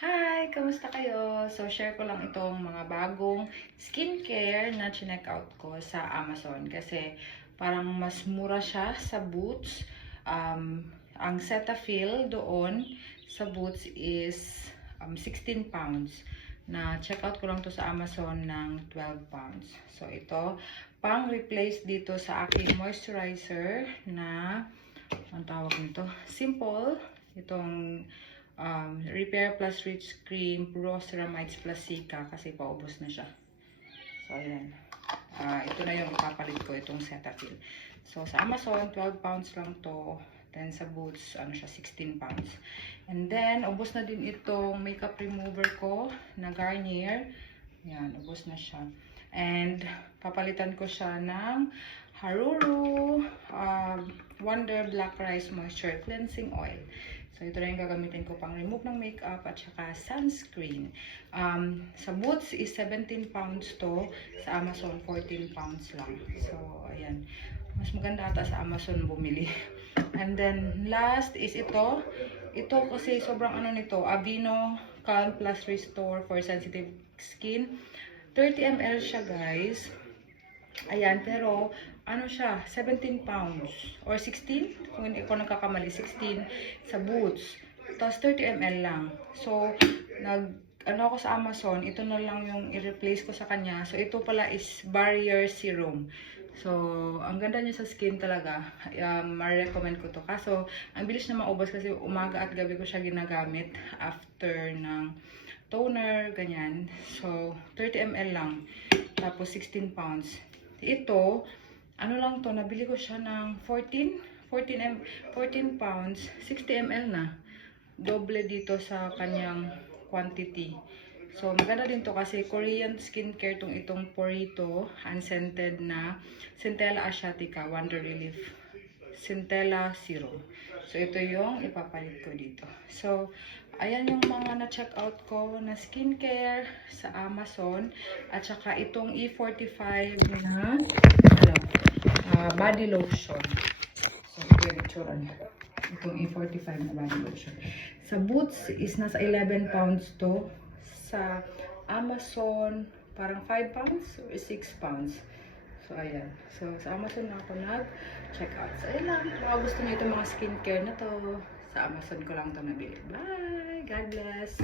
Hi! Kamusta kayo? So, share ko lang itong mga bagong skincare na chinek out ko sa Amazon. Kasi parang mas mura siya sa Boots. Ang Cetaphil doon sa Boots is 16 pounds. Na check out ko lang to sa Amazon ng 12 pounds. So, ito, pang replace dito sa aking moisturizer na, ang tawag nito, Simple. Itong Repair Plus Rich Cream, Puro Ceramides Plus Sika kasi paubos na siya. So, ayan. Ito na yung ipapalit ko, itong Cetaphil. So, sa Amazon, 12 pounds lang to. Then, sa Boots, ano siya, 16 pounds. And then, ubos na din itong makeup remover ko na Garnier. Ayan, ubos na siya. And, papalitan ko siya ng Haruru Wonder Black Rice Moisture Cleansing Oil. So, ito na yung gagamitin ko pang remove ng makeup at saka sunscreen. Sa Boots is 17 pounds to. Sa Amazon, 14 pounds lang. So, ayan. Mas maganda ata sa Amazon bumili. And then, last is ito. Ito kasi sobrang ano nito. Aveeno Calm Plus Restore for Sensitive Skin. 30 ml siya, guys. Ayan, pero ano siya, 17 pounds or 16, kung hindi ko nagkakamali, 16 sa Boots. Tapos 30 ml lang. So, ano ako sa Amazon, ito na lang yung i-replace ko sa kanya. So, ito pala is Barrier Serum. So, ang ganda niya sa skin talaga. Ma-recommend ko to. Kaso, ang bilis na maubos kasi umaga at gabi ko siya ginagamit after ng toner, ganyan. So, 30 ml lang. Tapos, 16 pounds. Ito, ano lang to, nabili ko siya ng 14 pounds, 60 ml na. Doble dito sa kanyang quantity. So, maganda din to kasi Korean skincare itong Porito, unscented na Centella Asiatica Wonder Relief Centella Serum. So, ito yung ipapalit ko dito. So, ayan yung mga na-check out ko na skincare sa Amazon. At saka itong E45 na body lotion. So, ito yung itsura niya. Itong E45 na body lotion. Sa Boots is nasa 11 pounds to. Sa Amazon, parang 5 pounds or 6 pounds. So, ayan. So, sa Amazon na ako nag-check out. So, ayan lang. Kung gusto niyo itong mga skincare na to, sa Amazon ko lang ito nabili. Bye! God bless!